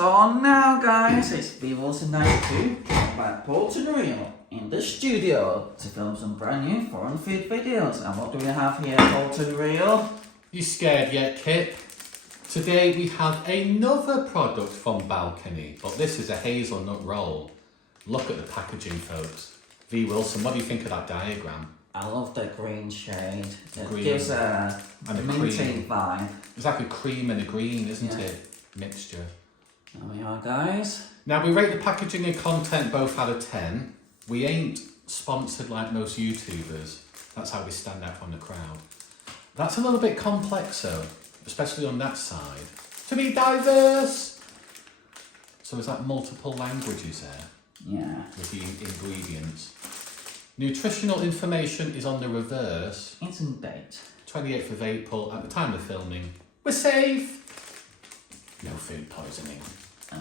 So now guys, it's VWilson92 by Porton Real in the studio to film some brand new foreign food videos. And what do we have here, Porton Real? You scared yet, Kip? Today we have another product from Balcony, but this is a hazelnut roll. Look at the packaging, folks. V. Wilson, what do you think of that diagram? I love the green shade. It Green. gives a minty vibe. It's like a cream and a green, isn't it? Mixture. There we are, guys. Now we rate the packaging and content both out of 10. We ain't sponsored like most YouTubers. That's how we stand out from the crowd. That's a little bit complex though, especially on that side. To be diverse! So is that multiple languages there? Yeah. With the ingredients. Nutritional information is on the reverse. It's in date. 28th of April, at the time of filming. We're safe! No food poisoning.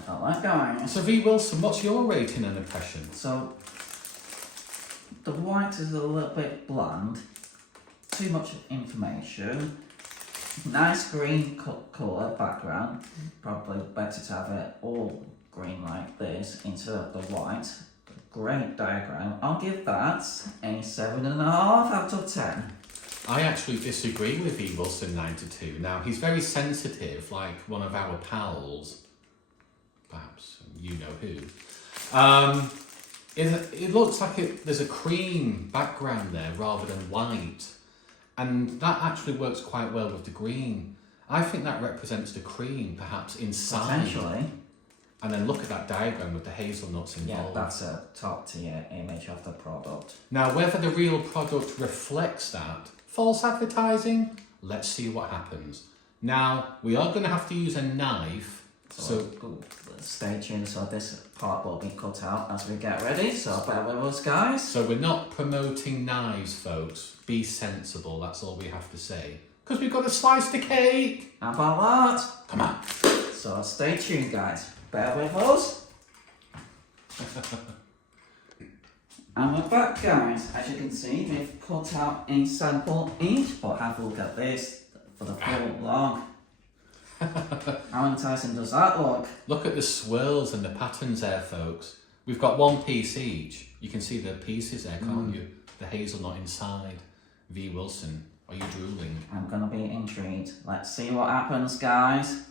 Alright guys. So V. Wilson, what's your rating and impression? So, the white is a little bit bland. Too much information. Nice green colour background. Probably better to have it all green like this instead of the white. Great diagram. I'll give that a 7.5 out of 10. I actually disagree with V. Wilson 92. Now, he's very sensitive, like one of our pals, perhaps you know who. It looks like there's a cream background there rather than white. And that actually works quite well with the green. I think that represents the cream, perhaps inside. Potentially. And then look at that diagram with the hazelnuts involved. Yeah, that's a top tier image of the product. Now, whether the real product reflects that, false advertising, let's see what happens. Now, we are going to have to use a knife. So stay tuned, so this part will be cut out as we get ready, so bear with us guys. So we're not promoting knives, folks. Be sensible, that's all we have to say. Because we've got to slice the cake. How about that? Come on. So stay tuned guys, bear with us. And we're back guys, as you can see we've cut out a sample each, but have a look at this for the full log. How enticing does that look? Look at the swirls and the patterns there, folks. We've got one piece each. You can see the pieces there, can't you? The hazelnut inside. V. Wilson, are you drooling? I'm gonna be intrigued. Let's see what happens guys.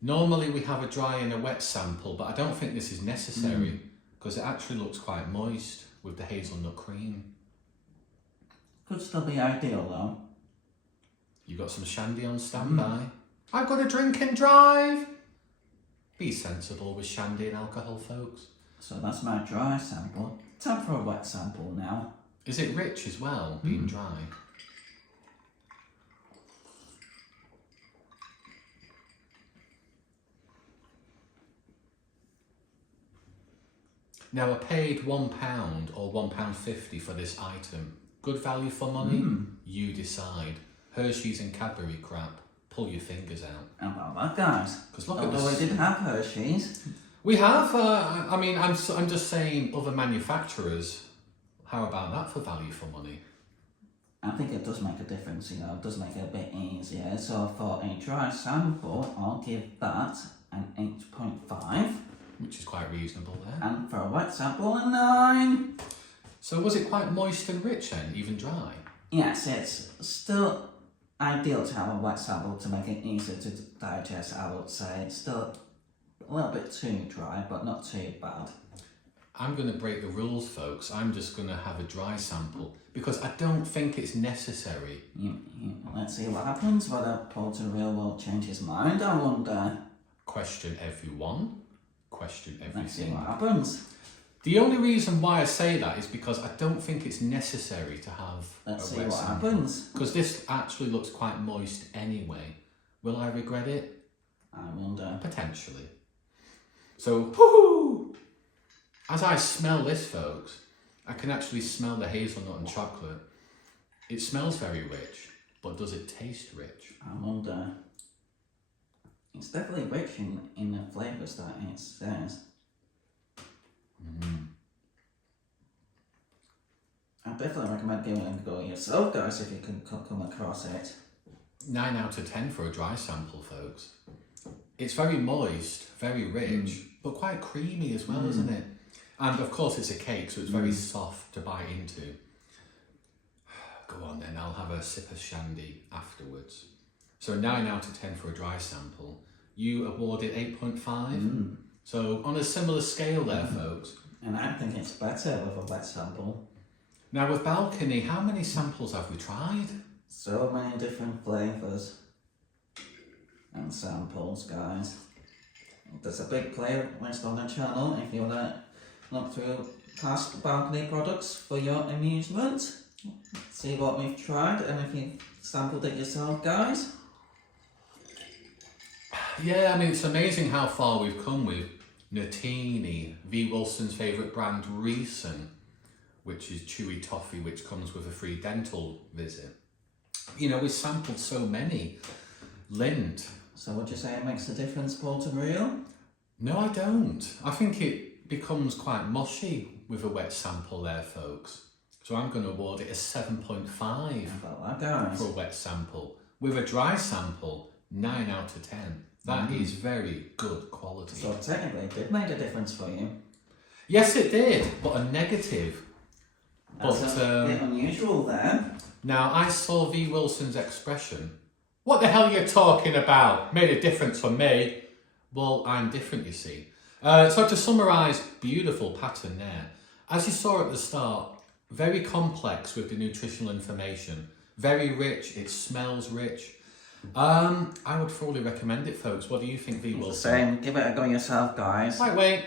Normally we have a dry and a wet sample, but I don't think this is necessary because it actually looks quite moist with the hazelnut cream. Could still be ideal though. You got some shandy on standby. I've got a drink and drive. Be sensible with shandy and alcohol, folks. So that's my dry sample. Time for a wet sample now. Is it rich as well, being dry? Now, I paid £1 or £1.50 for this item. Good value for money? You decide. Hershey's and Cadbury crap. Pull your fingers out. And about that, guys. Because look Although at this. we did have Hershey's. We have. I mean, I'm just saying other manufacturers. How about that for value for money? I think it does make a difference, you know, it does make it a bit easier. So for a dry sample, I'll give that an 8.5. Which is quite reasonable there. And for a wet sample, a 9. So was it quite moist and rich then, even dry? Yes, it's still ideal to have a wet sample to make it easier to digest, I would say. It's still a little bit too dry, but not too bad. I'm going to break the rules, folks. I'm just going to have a dry sample because I don't think it's necessary. Let's see what happens, whether Porton Real will change his mind, I wonder. Question everyone. Question Let's see everything. what happens. The only reason why I say that is because I don't think it's necessary to have Let's a see wet what sample. happens. Because this actually looks quite moist anyway. Will I regret it? I wonder. Potentially. So, woohoo! As I smell this, folks, I can actually smell the hazelnut and chocolate. It smells very rich, but does it taste rich? I wonder. It's definitely rich in the flavours that it says. I definitely recommend giving it a go yourself, guys, if you can come across it. 9 out of 10 for a dry sample, folks. It's very moist, very rich, but quite creamy as well, isn't it? And of course it's a cake, so it's very soft to bite into. Go on then, I'll have a sip of shandy afterwards. So a 9 out of 10 for a dry sample. You awarded 8.5. So on a similar scale there, folks. And I think it's better with a wet sample. Now with Balcony, how many samples have we tried? So many different flavours and samples, guys. There's a big playlist on the channel if you want to look through past Balcony products for your amusement. See what we've tried and if you've sampled it yourself, guys. Yeah, I mean, it's amazing how far we've come with Notini, V. Wilson's favourite brand, Reeson, which is chewy toffee, which comes with a free dental visit. You know, we've sampled so many. Lindt. So would you say it makes a difference, Bolton Real? No, I don't. I think it becomes quite mushy with a wet sample there, folks. So I'm going to award it a 7.5 How about that, guys? for a wet sample. With a dry sample, 9 out of 10. That is very good quality. So technically it did make a difference for you. Yes, it did, but a negative. That's a bit unusual there. Now, I saw V. Wilson's expression. What the hell are you talking about? Made a difference for me. Well, I'm different, you see. So to summarise, beautiful pattern there. As you saw at the start, very complex with the nutritional information. Very rich, it smells rich. I would fully recommend it, folks. What do you think, V. Wilson? Same, give it a go yourself, guys. Wait.